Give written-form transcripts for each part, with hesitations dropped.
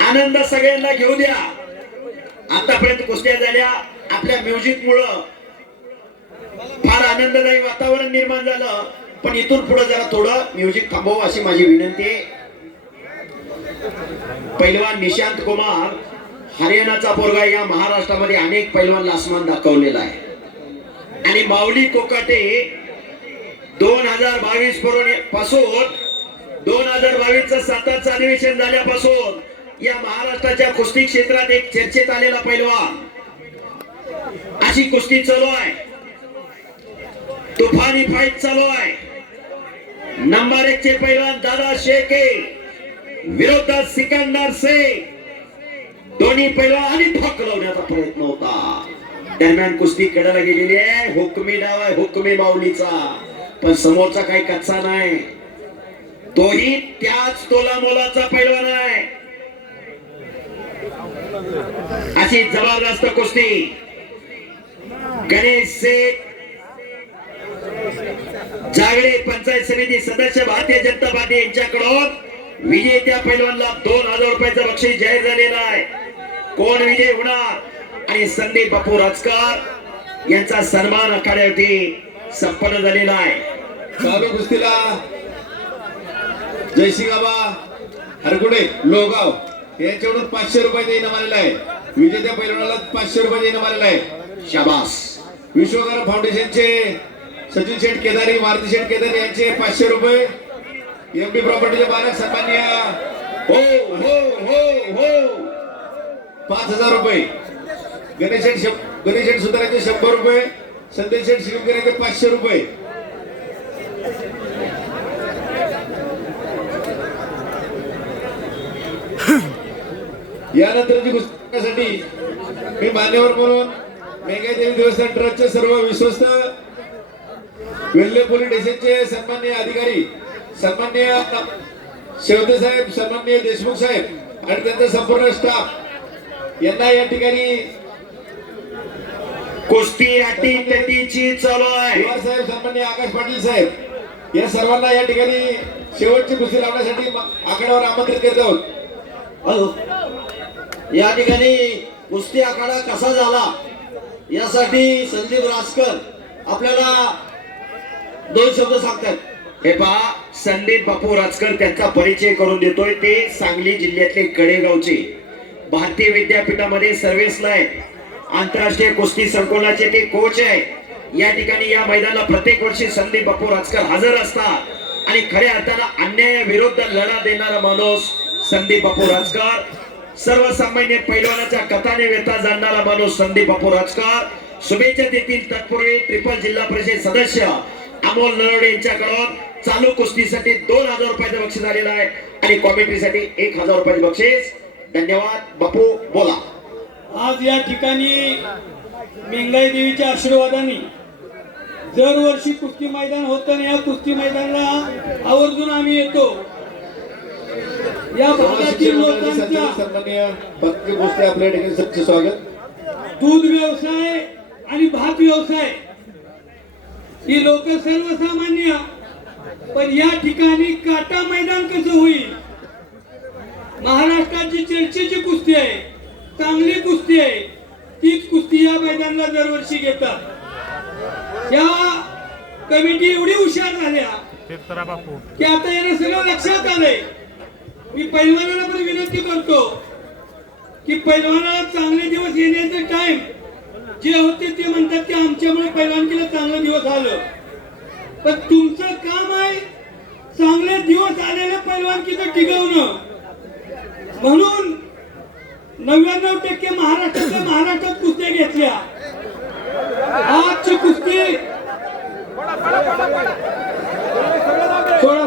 आनंद सगळ्यांना घेऊ द्या। आतापर्यंत कुस्त्या झाल्या, आपल्या म्युझिक मुळे फार आनंददायी वातावरण निर्माण झालं, पण इथून पुढे जरा थोडं म्युझिक थांबवा अशी माझी विनंती आहे। पैलवान निशांत कुमार हरियाणाचा पोरगा या महाराष्ट्रामध्ये अनेक पैलवान आसमान दाखवलेला आहे आणि माऊली कोकाटे 2022 पासून 2022 चं सततचं अधिवेशन झाल्यापासून या महाराष्ट्राच्या कुस्ती क्षेत्रात एक चर्चेत आलेला पैलवान, अशी कुस्ती चालू आहे, तुफानी फाईट चालू आहे। नंबर 1 चे पैलवान दादा शेके विरोधात सिकंदर शेख, दोन्ही पैलवान ढकलवण्याचा प्रयत्न होता। दरम्यान कुस्ती कडाला गेलेली आहे, हुकमी डाव आहे, हुकमी माऊलीचा, पण समोरचा काही कच्चा नाही, तोही त्याच तोला मोलाचा पैलवान आहे। अशी जबरदस्त कुस्ती गणेश शेठ जागडे पंचायत समिती सदस्य भारतीय जनता पार्टी यांच्याकडून विजेत्या पैलवानला 2000 रुपयाचं बक्षीस जाहीर झालेलं आहे। कोण विजय होणार आणि संदीप बापू राजकर यांचा सन्मान आखाड्यावरती संपन्न झालेला आहे। चालू कुस्तीला जयसिंगाबा हरकुडे लोगाव यांच्याकडून 500 रुपये इनाम आलेला आहे। विजेत्या पैलवानाला 500 रुपये इनाम आलेला आहे। शाबास। विश्वकर्मा फाउंडेशनचे सचिन शेठ केदारी, मारुती शेठ केदारी यांचे 500 रुपये। एमपी प्रॉपर्टीचे मालक सन्मान्य हो हो हो हो 5000 रुपये। गणेश शेठ सुतार यांचे 100 रुपये। संदेश शेठ शिवकर यांचे 500 रुपये। यानंतरची कुस्तीसाठी मी मान्यवर म्हणून मेघादेवी देवस्थान ट्रस्टचे सर्व विश्वस्त, वेल्हे पोलीस स्टेशनचे सन्माननीय अधिकारी, सन्माननीय शेवते साहेब, सन्माननीय देशमुख साहेब आणि त्यांचा संपूर्ण स्टाफ यांना या ठिकाणी कुस्ती अटीतटीची चालू आहे। साहेब, सन्माननीय आकाश पाटील साहेब या सर्वांना या ठिकाणी शेवटची कुस्ती लावण्यासाठी आखाड्यावर आमंत्रित करत आहोत। या ठिकाणी कुस्ती आखाडा कसा झाला यासाठी संदीप राजकर आपल्याला 2 शब्द सांगतात। हे पहा, संदीप बापू राजकर त्यांचा परिचय करून देतोय। ते सांगली जिल्ह्यातले कडेगावचे भारतीय विद्यापीठामध्ये सर्व्हिसला आहे, आंतरराष्ट्रीय कुस्ती संकुलाचे ते कोच आहे। या ठिकाणी या मैदानाला प्रत्येक वर्षी संदीप बापू राजकर हजर असतात आणि खऱ्या अर्थानं अन्यायाविरुद्ध लढा देणारा माणूस संदीप बापू राजकर, सर्वसामान्य पैलवानाच्या कथाने व्यथा जाणणारा माणूस संदीप बापू राजकर। शुभेच्छा देतील तत्पूर्वी ट्रिपल जिल्हा परिषद सदस्य अमोल नरवडे यांच्याकडून चालू कुस्तीसाठी 2000 रुपयाचं बक्षीस आलेलं आहे आणि कॉमेंट्रीसाठी 1000 रुपयाचं बक्षीस। धन्यवाद। बापू बोला। आज या ठिकाणी मेंगाई देवीच्या आशीर्वादाने दरवर्षी कुस्ती मैदान होतं आणि या कुस्ती मैदानाला आवर्जून आम्ही येतो। या भागातील लोकांचा सन्माननीय भक्ती गोष्टी आपल्या ठिकाणी सबचे स्वागत। दूध व्यवसाय आणि भात व्यवसाय ही लोक सर्वसामान्य, पण या ठिकाणी काटा मैदान कसं होईल, महाराष्ट्राची चर्चेची कुस्ती आहे, चांगली कुस्ती आहे, तीच कुस्ती या मैदानाला दरवर्षी घेतात। या कमिटी एवढी हुशार झाल्या की आता याला सगळं लक्षात आलंय। मी पैलवानाला पण विनंती करतो की पैलवानाला चांगले दिवस येण्याचं टाइम जे होते ते म्हणतात की आमच्यामुळे पैलवानकीला चांगलं दिवस आलं, पण तुमचं काम आहे चांगले दिवस आलेल्या पैलवानकीचं टिकवणं। म्हणून 99% महाराष्ट्रात कुस्त्या घेतल्या। आजची कुस्ती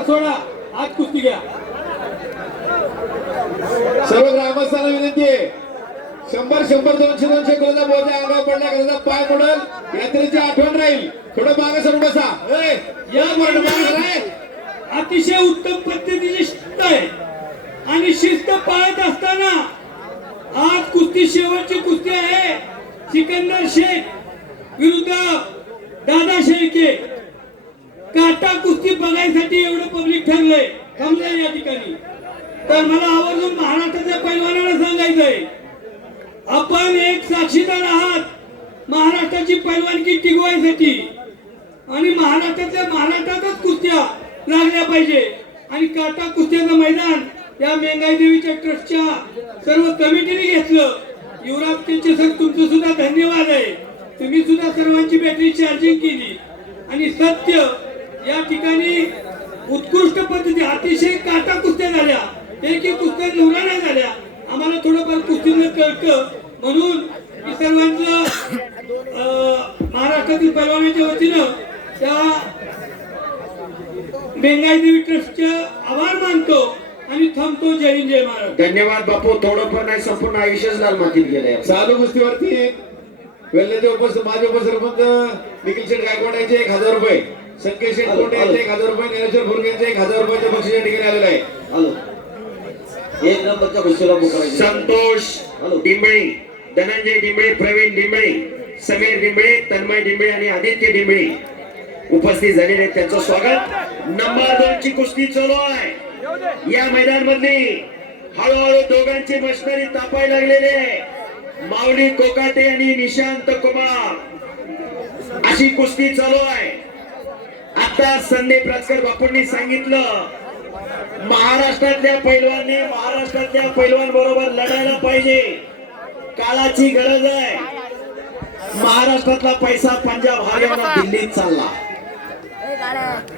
सोडा आज कुस्ती घ्या। सर्व ग्रामस्थांना विनंती आहे, 100 200 किलोचा बोजा अंगावर पडला करायचा, पाय मोडल यात्रेची आठवण राहील। थोडं मागे सरून बसा। अतिशय उत्तम पद्धतीची शिस्त आहे आणि शिस्त पाळत असताना आज कुस्ती शेवटची कुस्ती आहे सिकंदर शेख विरुद्ध दादा शेळके। काटा कुस्ती बघायसाठी एवढं पब्लिक थांबलंय या ठिकाणी। तर मला आवर्जून महाराष्ट्राच्या पैलवान आपण एक साक्षीदार आहात महाराष्ट्राची पैलवानकी टिकवायसाठी आणि महाराष्ट्रातच कुस्त्या लागल्या पाहिजे आणि काटा कुस्त्याचं मैदान या मेंगाई देवीच्या ट्रस्टच्या सर्व कमिटीने घेतलं. युवराज केचे सर तुमचं सुद्धा धन्यवाद आहे. तुम्ही सुद्धा सर्वांची बॅटरी चार्जिंग केली आणि सत्य या ठिकाणी उत्कृष्ट पद्धती अतिशय काटा कुस्त्या झाल्या. एकही कुस्त्या निवडा नाही झाल्या. आम्हाला थोडंफार कुस्तीनं कळतं म्हणून मी सर्वांचं महाराष्ट्रातील पैलवानाच्या वतीनं त्या मेंगाई देवी ट्रस्टचे आभार मानतो आणि थांबतो. जय हिंद जय महाराष्ट्र. धन्यवाद बापू. थोडं पण नाही, संपूर्ण आयुष्यच लाल मातीत गेलंय. चालू कुस्तीवरती वेल्ल्याचे माजी उपसरपंच निखिल शेठ गायकवाड यांचे 1000 रुपये, संकेत शेठ कोंडे यांचे 1000 रुपये, ज्ञानेश्वर भुर्गे यांचे 1000 रुपयाचे बक्षीस या ठिकाणी आलेलं आहे. हॅलो एक नंबरच्या कुस्तीला मोकळायचं. संतोष डिंबळे, धनंजय डिंबळे, प्रवीण डिंबळे, समीर डिंबळे, तन्मय डिंबळे आणि आदित्य डिंबळे उपस्थित झालेले आहेत. त्यांचं स्वागत. नंबर 2 ची कुस्ती चालू आहे. या मैदान मधली हळूहळू दोघांची मशनरी तापायला लागलेली आहे. माऊली कोकाटे आणि निशांत कुमार अशी कुस्ती चालू आहे. आता संदीप राजकर बापूंनी सांगितलं महाराष्ट्रातल्या पैलवान बरोबर लढायला पाहिजे. काळाची गरज आहे. महाराष्ट्रातला पैसा पंजाब हरियाणा दिल्लीत चालला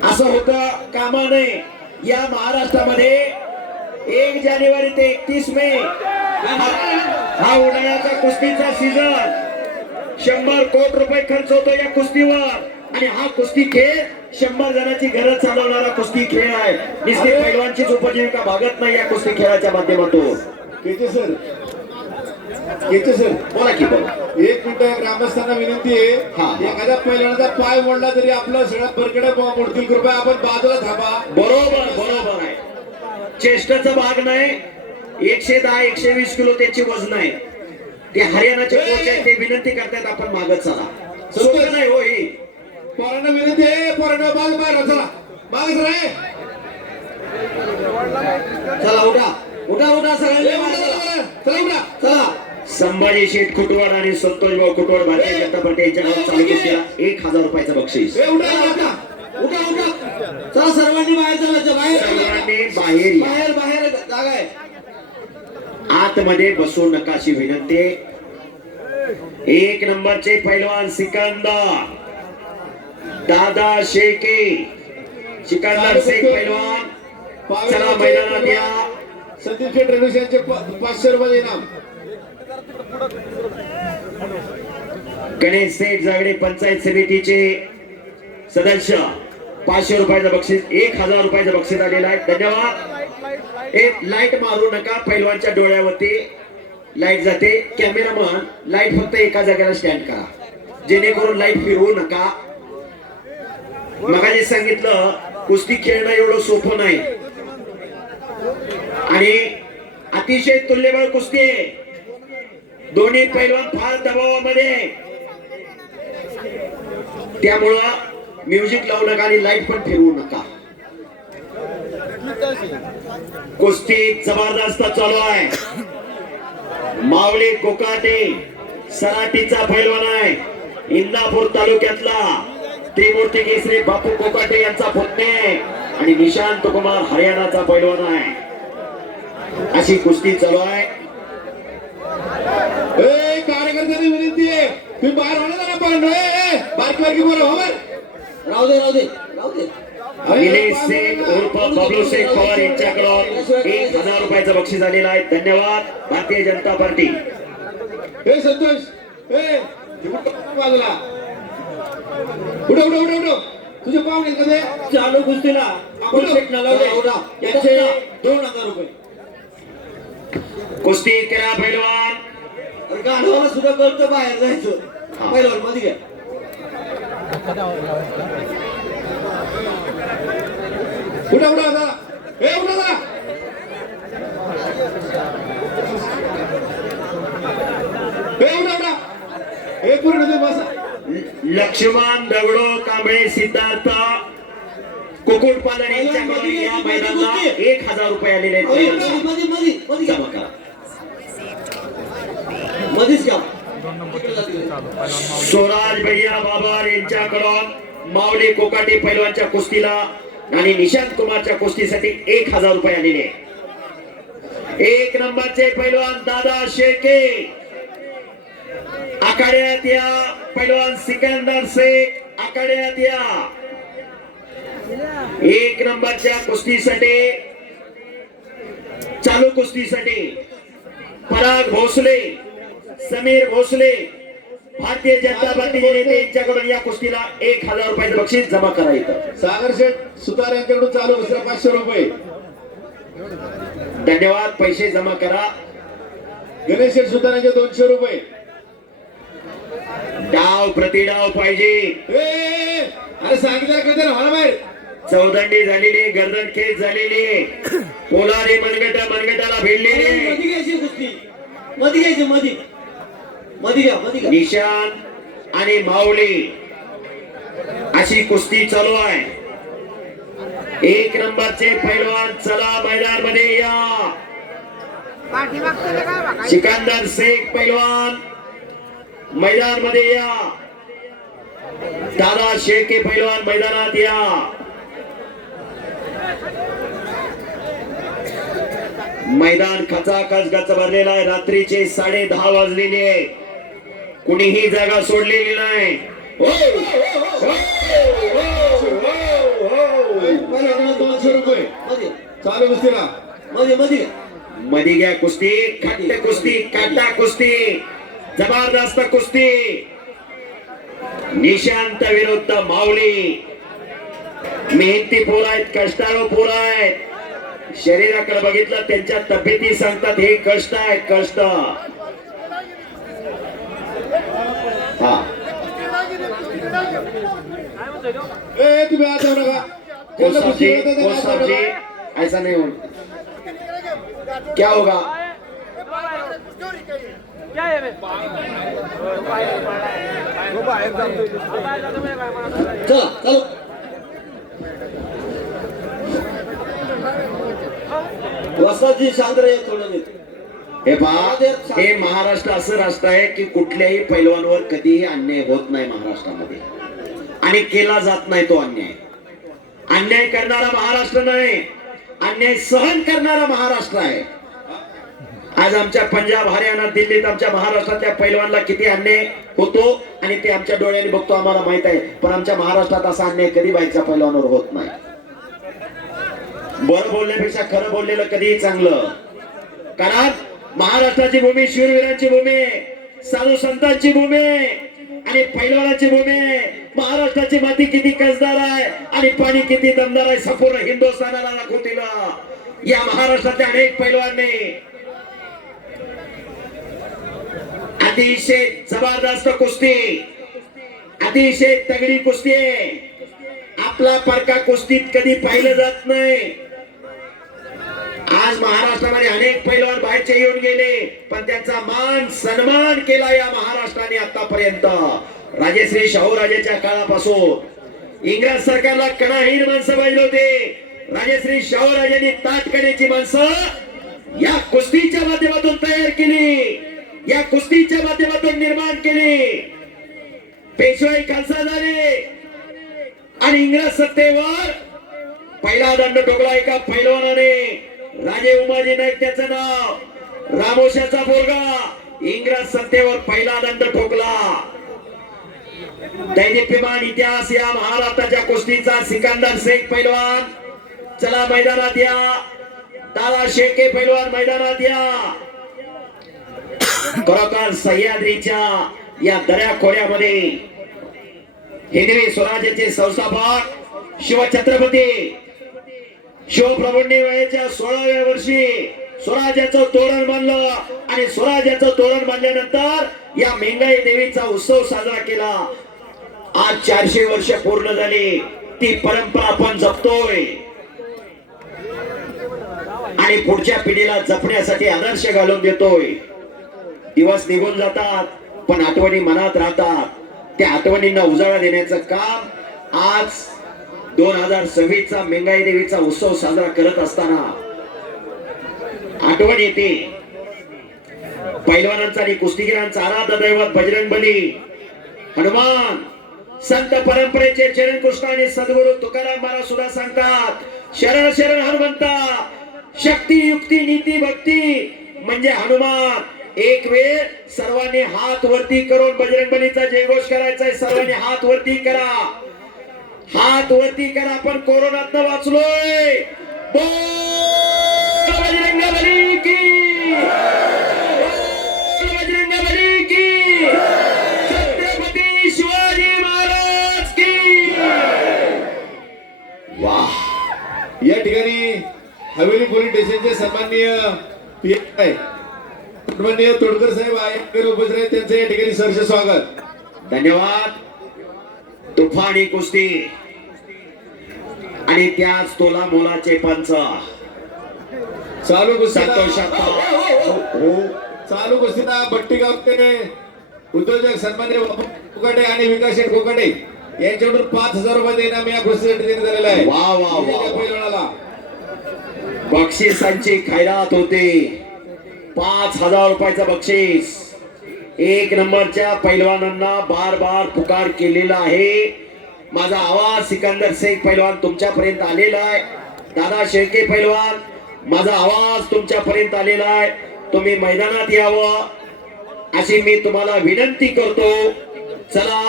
असं होतं कामा नये. या महाराष्ट्रामध्ये 1 जानेवारी ते 31 मे हा उन्हाळ्याचा कुस्तीचा सीझन. 100 कोटी रुपये खर्च होतो या कुस्तीवर आणि हा कुस्ती खेळ 100 जणांची घरं चालवणारा कुस्ती खेळ आहे. नुसती पैलवानचीच उपजीविका भागत नाही या कुस्ती खेळाच्या माध्यमातून. केचे सर बोला की बोला. 1 मिनिट ग्रामस्थांना विनंती हा. आहे, एखाद्या पैलवानाचा पाय मोडला तरी आपलं सगळं बरकडे मोडतील, कृपया आपण बाजूला थांबा. बरोबर आहे. चेष्टाचा भाग नाही. 110 120 किलो त्यांची वजन आहे. ते हरियाणाचे कोच आहेत, ते विनंती करतात आपण मागत चला. सोपं नाही हो ही. पोरांना विनंती आहे, पोरांना बाहेर चला, मागे सर. चला उठा उठा उठा सगळ्यांनी मागे चला. चला उठा. चला संभाजी शेठ कुटवाड आणि संतोष भाऊ कुटवाड भारतीय जनता पार्टी यांच्या नावात चालू कुस्तीला 1000 रुपयाचं बक्षीस. उठा चला सर्वांनी बाहेर चला. बाहेर सर्वांनी बाहेर या. बाहेर बाहेर जागा आहे. आतमध्ये बसू नका अशी विनंती. 1 नंबरचे पैलवान सिकंदर दादा शेके, सिकंदर शेख पैलवान चला मैदानात या. संदीप शेठ रेणुस यांचे 500 रुपये इनाम. गणेश शेठ जागडे पंचायत समितीचे सदस्य 500 रुपयाचं बक्षीस, 1000 रुपयाचं बक्षीस आलेलं आहे. धन्यवाद. एक लाईट मारू नका. पैलवानच्या डोळ्यावरती लाईट जाते. कॅमेरामन लाईट फक्त एका जागेला स्टँड करा, जेणेकरून लाईट फिरवू नका. मगाशी सांगितलं कुस्ती खेळणं एवढं सोपं नाही आणि अतिशय तुल्यबळ कुस्ती आहे. दोन्ही पैलवान फार दबावामध्ये, त्यामुळं म्युझिक लावू नका आणि लाईट पण फिरवू नका. कुस्ती जबरदस्त चालू आहे. माऊली कोकाटे सराटीचा पैलवान आहे. इंदापूर तालुक्यातला त्रिमूर्ती केसरी बापू कोकाटे यांचा पुतणे आणि निशांत कुमार हरियाणाचा पैलवान आहे. अशी कुस्ती चालू आहे. कार्यकर्त्यांनी विनंती आहे, तुम्ही बाहेर होणार ना. बारकी बोला हो. राहू दे. निलेश शेख उर्फ बबलू शेख पवार यांच्याकडून 1000 रुपयाचं बक्षीस आलेलं आहे. धन्यवाद. भारतीय जनता पार्टी. हे संतोष बाजूला उठो. तुझे पाहुणे कधी चालू कुस्तीला आपण शेट नलावले याचे 2000 रुपये. कुस्ती करा पैलवान. गाढवाला सुद्धा कळतं बाहेर जायचं. पैलवान मध्ये घ्या. उठा दादा. उठा दादा. पूर्ण बसा. लक्ष्मण दगडो कांबळे सिद्धार्थ कुक्कुटपालन यांच्याकडून या मैदानाला 1000 रुपये आलेले आहेत. जमा करा. मध्ये स्वराज भैया बाबर यांच्याकडून माऊली कोकाटे पैलवानच्या कुस्तीला आणि निशांत कुमारच्या कुस्तीसाठी 1000 रुपये आलेले आहे. 1 नंबरचे पैलवान दादा शेळके, आखाड्यात या. पैलवान सिकंदर शेख आखाड्यात या. 1 नंबरच्या कुस्तीसाठी, चालू कुस्तीसाठी पराग भोसले, समीर भोसले, भारतीय जनता पार्टीचे नेते यांच्याकडून या कुस्तीला 1000 रुपयाचं बक्षीस जमा करायचं. सागर शेठ सुतार यांच्याकडून चालू कुस्तीला 500 रुपये. धन्यवाद. पैसे जमा करा. गणेश शेठ सुतार यांचे 200 रुपये. डाव प्रतिडाव पाहिजे. अरे सांगितलं कधी व्हा बाहेर. चौदंडी झालेली, गर्दन खेच झालेली, पोलारी मनगटाला भिडलेली. मध्ये घ्यायची कुस्ती, मध्ये घ्यायची, मध्ये घ्या. निशान आणि माऊली अशी कुस्ती चालू आहे. 1 नंबरचे पैलवान चला मैदान मध्ये या. सिकंदर शेख पैलवान मैदान मध्ये या. दादा शेळके पैलवान मैदानात या. मैदान खचाखच गच भरलेला आहे. रात्रीचे 10:30 वाजलेले आहे. कुणीही जागा सोडलेली नाही. हो, हो, पहिल्यांदा 200 रुपये चालू कुस्तीला. मध्ये घ्या कुस्ती. खट्ट कुस्ती, काटा कुस्ती, जबरदस्त कुस्ती. निशांत विरुद्ध माऊली. मेहनती पोर आहेत, कष्टाळू पोर आहेत. शरीराकडे बघितलं त्यांच्या तब्येती सांगतात हे कष्ट आहे, कष्ट. हा, तुम्ही आता नका. कोसाब जी, ऐसा नहीं होगा. क्या होगा? चला चालू. वसाजी शांत रे थोडं नीट. हे पहा, हे महाराष्ट्र असं राष्ट्र आहे की कुठल्याही पैलवानवर कधीही अन्याय होत नाही महाराष्ट्रामध्ये, आणि केला जात नाही तो अन्याय. अन्याय करणारा महाराष्ट्र नाही, अन्याय सहन करणारा महाराष्ट्र आहे. आज आमच्या पंजाब, हरियाणा, दिल्लीत आमच्या महाराष्ट्रातल्या पैलवानला किती अन्याय होतो आणि ते आमच्या डोळ्याने बघतो, आम्हाला माहित आहे. पण आमच्या महाराष्ट्रात असा अन्याय कधी बाईकच्या पैलवानवर होत नाही. बरं बोलण्यापेक्षा खरं बोललेलं कधीही चांगलं. कारण महाराष्ट्राची भूमी शूरवीरांची भूमी, साधू संतांची भूमी आणि पैलवानाची भूमी. महाराष्ट्राची माती किती कसदार आहे आणि पाणी किती दमदार आहे संपूर्ण हिंदुस्थानाला दाखवून दिलं या महाराष्ट्रातल्या अनेक पैलवानांनी. अतिशय जबरदस्त कुस्ती, अतिशय तगडी कुस्ती. आपला परका कुस्तीत कधी पाहिलं जात नाही. आज महाराष्ट्रामध्ये अनेक पैलवान बाहेरचे येऊन गेले, पण त्यांचा मान सन्मान केला या महाराष्ट्राने आतापर्यंत. राजेश्री शाहूराजेच्या काळापासून इंग्रज सरकारला कणाहीन माणसं पाहिजे होते. राजेश्री शाहूराजांनी ताटकण्याची माणसं या कुस्तीच्या माध्यमातून तयार केली, या कुस्तीच्या माध्यमातून निर्माण केली. पेशवाई खालसा झाले आणि इंग्रज सत्तेवर पहिला दंड ठोकला एका पैलवानाने. राजे उमाजी नाईक त्याचं नाव, रामोशाचा पोरगा. इंग्रज सत्तेवर पहिला दंड ठोकला. दैदिप्यमान इतिहास या महाराष्ट्राच्या कुस्तीचा. सिकंदर शेख पैलवान चला मैदानात या. दादा शेळके पैलवान मैदानात या. खरोखर सह्याद्रीच्या या दऱ्या खोऱ्यामध्ये हिंदवी स्वराज्याचे संस्थापक शिवछत्रपती शिवप्रभूंनी वयाच्या 16व्या वर्षी स्वराज्याचं तोरण बांधलं आणि स्वराज्याचं तोरण बांधल्यानंतर या मेंगाई देवीचा उत्सव साजरा केला. आज 400 वर्ष पूर्ण झाली. ती परंपरा आपण जपतोय आणि पुढच्या पिढीला जपण्यासाठी आदर्श घालून देतोय. दिवस निघून जातात पण आठवणी मनात राहतात. त्या आठवणींना उजाळा देण्याचं काम आज 2026 चा मेंगाई देवीचा उत्सव साजरा करत असताना आठवण येते. पैलवानांचा आणि कुस्तीगिरांचा आराध्य दैवत बजरंगबली हनुमान संत परंपरेचे चरण कृष्ण आणि सद्गुरु तुकाराम महाराज सुद्धा सांगतात शरण शरण हनुमंता शक्ती युक्ती नीती भक्ती म्हणजे हनुमान. एक वेळ सर्वांनी हात वरती करून बजरंगबलीचा जयघोष करायचा आहे. सर्वांनी हात वरती करा, हात वरती करा. आपण कोरोनात वाचलोय. बोल बजरंगबली की, बोल बजरंगबली की, छत्रपती शिवाजी महाराज की. वाह. या ठिकाणी हवेली पोलीस स्टेशनचे सन्माननीय PSI सन्माननीय तोडकर साहेब आयोजक उपस्थित आहेत. त्यांचे या ठिकाणी सहर्ष स्वागत. धन्यवाद. तुफानी कुस्ती आणि त्याच तोला मोलाचे पंच चालू कुस्ती संतोषात चालू कुस्तीला बट्टी गावते उद्योजक सन्माननीय बापू कोकाटे आणि विकास शेठ कोकाटे यांच्याकडून 5,000 रुपये देण्यात या कुस्तीसाठी देण्यात आलेला आहे. वा वा वा वा. पैलवानाला बक्षिसांची खैरात होते. 5,000 रुपयाचं बक्षीस. एक नंबरच्या पैलवानांना बार बार पुकार केलेला आहे. माझा आवाज सिकंदर शेख पैलवान तुमच्यापर्यंत आलेला आहे. दादा शेळके पैलवान माझा आवाज तुमच्यापर्यंत आलेला आहे. तुम्ही मैदानात यावं अशी मी तुम्हाला विनंती करतो. चला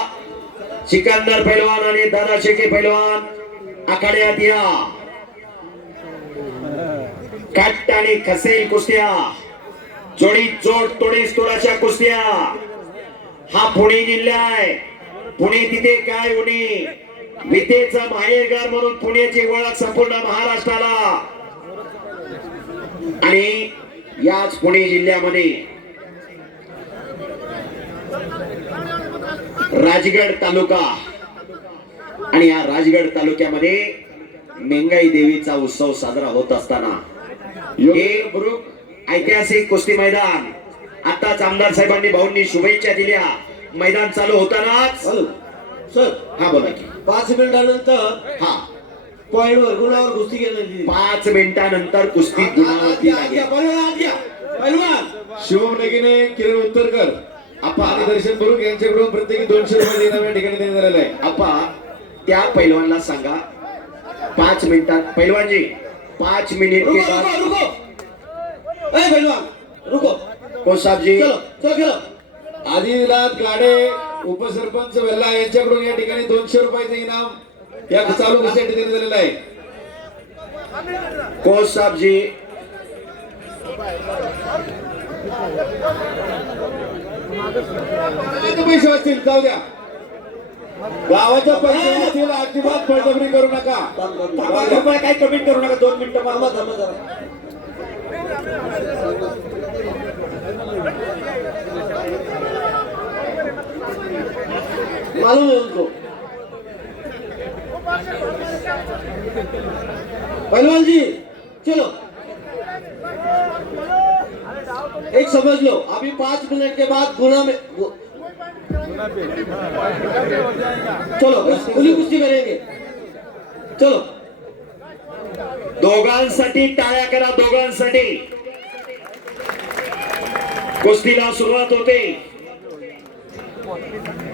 सिकंदर पैलवान आणि दादा शेळके पैलवान आखाड्यात या. कट आणि खसेल कुस्त्या, जोडी जोड तोडीस तोडाच्या कुस्त्या. हा पुणे जिल्हा आहे. पुणे तिथे काय उणे विद्येचा माहेरघर म्हणून पुण्याची ओळख संपूर्ण महाराष्ट्राला. आणि याच पुणे जिल्ह्यामध्ये राजगड तालुका आणि या राजगड तालुक्यामध्ये मेंगाई देवीचा उत्सव साजरा होत असताना हे ऐतिहासिक कुस्ती मैदान आताच आमदार साहेबांनी भाऊंनी शुभेच्छा दिल्या. मैदान चालू होतानाच सर हा बोला की 5 मिनिटानंतर हा पॉइंटवर गुणावर कुस्ती केली. 5 मिनिटानंतर कुस्ती गुणावरती लागेल. पैलवान शिवम लगीने किरण उत्तरकर आपा आणि दर्शन बरुक यांच्याकडून प्रत्येकी 200 रुपये देण्यात या ठिकाणी देण्यात आलेला आहे. आपा त्या पैलवानला सांगा 5 मिनिटात पैलवानजी 5 मिनिट के रुको बाद रुको रुको ए पैलवान रुको. को साहब जी चलो चलो खेलो. आदिनाथ गाडे उपसरपंच वेल्ला यांच्याकडून या ठिकाणी 200 रुपयाचं इनाम या चालू कुस्तीसाठी देण्यात आलेलं आहे. को साहब जी किती पैसे वाचतील जाऊ द्या. गावाच्या पैसे वाचतील अजिबात बळजबरी करू नका. 5 रुपये काही कमी करू नका. 2 मिनिटं मामा थांबा जरा. मालूम है उनको. पहलवान जी चलो एक समझ लो अभी 5 मिनट के बाद गुना में चलो खुली कुश्ती करेंगे. चलो दोघांसाठी टाळ्या करा. दोघांसाठी कुस्तीला सुरुवात होते.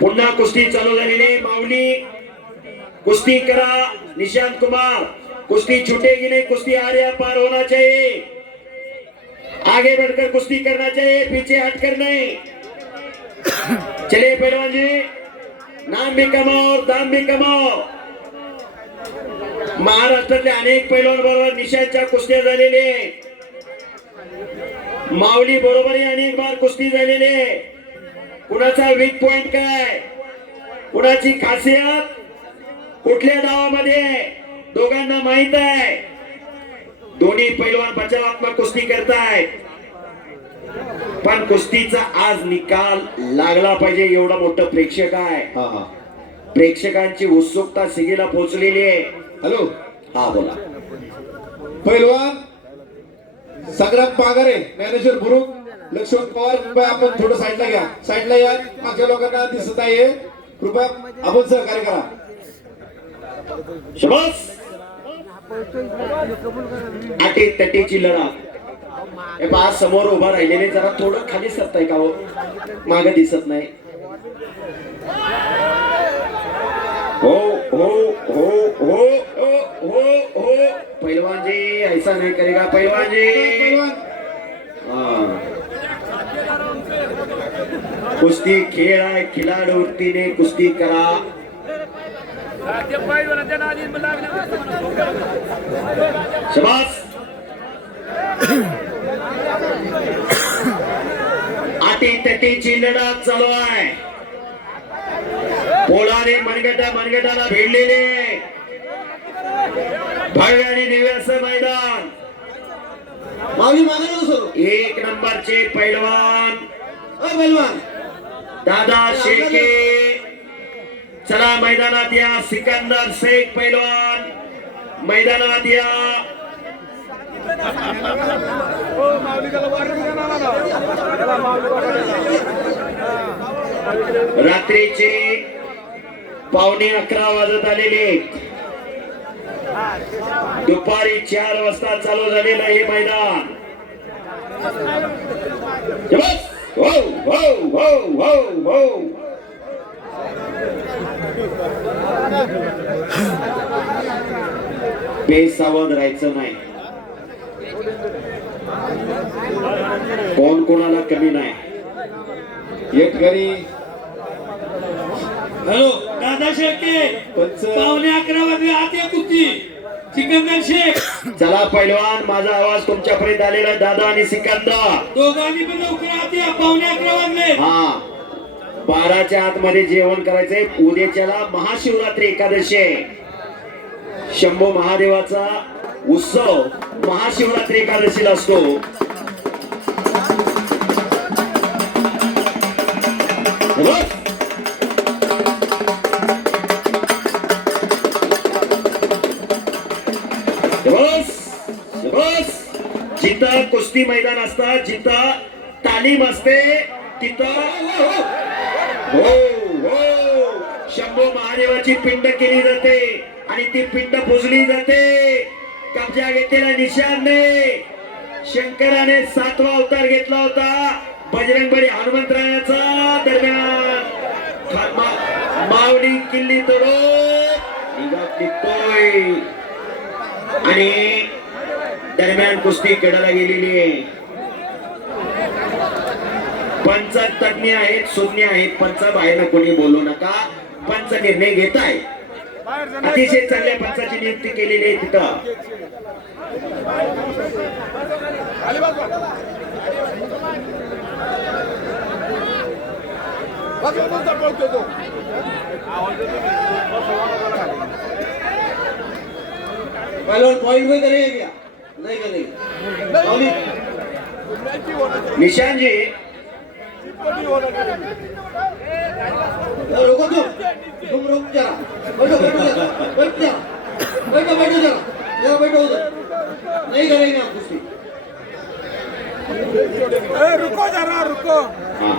पुन्हा कुस्ती चालू झालेली. माऊली कुस्ती करा. निशांत कुमार कुश्ती छूटेगी नहीं. कुश्ती आगे पार होना चाहिए. आगे बढ़कर कुश्ती करना चाहिए, पीछे हटकर नहीं. चलिए पहलवान जी नाम भी कमाओ और दाम भी कमाओ. महाराष्ट्रातल्या अनेक पैलवान बरोबर निशांच्या कुस्त्या झालेल्या आहेत. माऊली बरोबरही अनेक बार कुस्ती झालेली आहे. कुणाचा वीक पॉइंट काय, कुणाची खासियत कुठल्या डावामध्ये दोघांना माहित आहे. दोन्ही पैलवान बचावात्मक कुस्ती करतायत. पण कुस्तीचा आज निकाल लागला पाहिजे एवढा मोठं प्रेक्षक आहे. प्रेक्षकांची उत्सुकता सिगेला पोहोचलेली आहे. हॅलो हा बोला. पैलवान संग्राम पागारे मॅनेजर बुरुक लक्ष्मण पवार कृपया आपण थोडं साईडला घ्या. साईडला या. मागच्या लोकांना दिसत आहे. कृपया आपण सहकार्य करा. शबास. अटी तटीची लढत हे पहा समोर उभा राहिलेले जरा थोडं खाली सरताय का हो माग दिसत नाही हो हो हो हो हो हो हो पहलवान जी ऐसा नहीं करेगा पहलवान जी हाँ. कुस्ती खेळ आहे खिलाडू वृत्तीने कुस्ती करा शाबास आटी तटीची लढत चालू आहे पोळाने मनगटाला भिडलेले भव्य आणि दिव्य असं मैदान माऊली मागे सर एक नंबरचे पैलवान पैलवान दादा शेके चला मैदानात या सिकंदर शेख पैलवान मैदानात या रात्रीचे 11:15 वाजत आलेले दुपारी 4 वाजता चालू झालेलं हे मैदान हो हो हो हो हो बेसावध राहायचं नाही कोण कोणाला कमी नाही एक घरी हॅलो दादा शेळके पंच 11:15 वाजले आत या कुस्ती सिकंदर शेख चला पैलवान माझा आवाज तुमच्यापर्यंत आलेला दादा आणि सिकंदर दोघांनी पण लवकर आत या 11:15 वाजले हा 12च्या आतमध्ये जेवण करायचंय उद्याच्याला महाशिवरात्री एकादशी आहे शंभू महादेवाचा उत्सव महाशिवरात्री एकादशीला असतो जिथं कुस्ती मैदान असतात जिथं तालीम असते तिथं हो हो शंभू महादेवाची पिंड केली जाते आणि ती पिंड पुजली जाते कब्जा घेतलेला निशाण नाही शंकराने 7वा अवतार घेतला होता बजरंगबली हनुमंतरायाचा दरम्यान माऊली किल्ली तोडो निघतोय आणि दरम्यान कुस्ती कडाला गेलेली आहे पंच तज्ञ आहेत सुज्ञ आहेत पंच बाहेर कोणी बोलू नका पंच निर्णय घेत आहे अतिशय चांगल्या पंचाची नियुक्ती केलेली आहे तिथं पहलवान पॉइंट में करेंगे क्या नहीं करेंगे माऊली निशान जी रुको तुम रुक जरा बैठो जरा बैठो उधर नहीं करेंगे आप कुछ रुको जरा रुको हा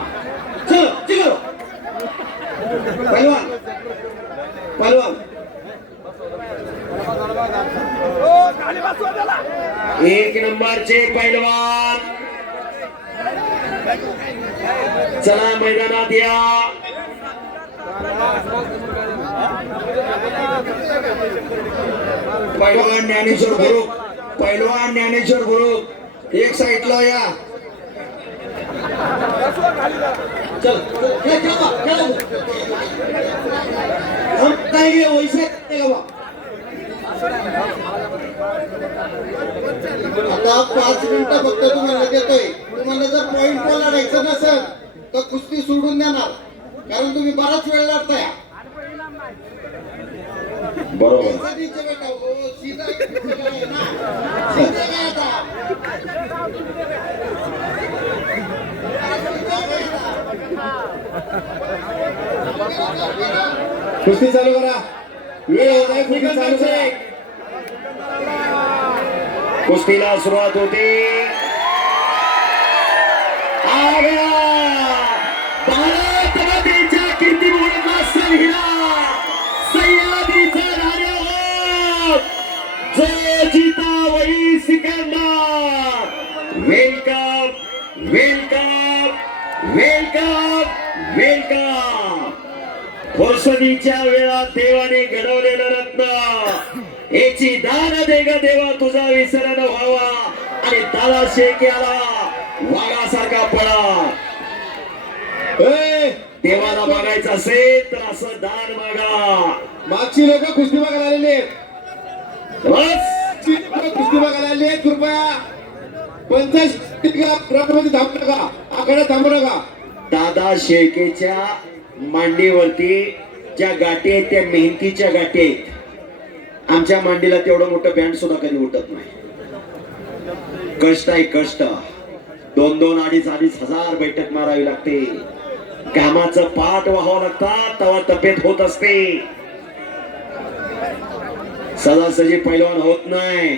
चलो चलो पहलवान पहलवान एक नंबरचे पैलवान चला मैदानात या पैलवान ज्ञानेश्वर गुरु एक साईडला या चल चलो हम कहेंगे वैसे करेगा आता 5 मिनिटं फक्त तुम्हाला देतोय तुम्हाला जर पॉइंट लढायचं नसेल तर कुस्ती सोडून देणार कारण तुम्ही बराच वेळ लढताय बरोबर बेटा वो सीधा है ना सीधे गया था कुस्ती चालू करा वेळ होत आहे कुस्ती चालू करा कुस्तीला सुरुवात होते आ गया भारत मातेच्या कीर्तिमोहचा सहिरा सह्याद्रीचा नार्य जो जीता वही सिकंदर वेलकम वेलकम वेलकम. फुरसतीच्या वेळात देवाने घडवलेलं रत्न याची दान दे ग देवा तुझा विसर न व्हावा आणि दादा शेक्याला वाघासारखा पडा. ए, देवाला मागायचं असेल तर असं दान मागा. मागची लोक कुस्ती बघायला आलेली आहेत. बस कुस्ती बघायला आलेली आहेत. कृपया 50 मध्ये थांबू नका, आखाड्यात थांबू नका. दादा शेळकेच्या मांडीवरती ज्या गाठी आहेत त्या मेहनतीच्या गाठी आहेत. आमच्या मांडीला तेवढं मोठं बँड सुद्धा कधी उठत नाही. कष्ट आहे कष्ट. 2-2, 2.5 हजार बैठक मारावी लागते. कामाचं पाठ व्हावं लागतात तेव्हा तब्येत होत असते. सहजासहजी पैलवान होत नाही.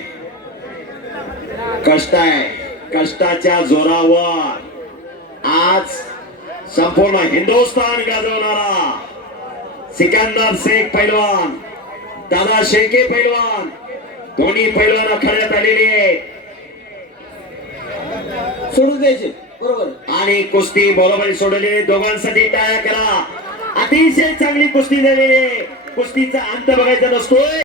कष्ट आहे. कष्टाच्या जोरावर आज संपूर्ण हिंदुस्थान गाजवणारा सिकंदर शेख पैलवान, दादा शेळके पैलवान, दोन्ही पैलवान आखाड्यात आलेली आहेत. सोडून द्यायचे बरोबर. आणि कुस्ती बरोबर सोडलेली. दोघांसाठी टाळ्या करा. अतिशय चांगली कुस्ती झालेली आहे. कुस्तीचा अंत बघायचा नसतोय.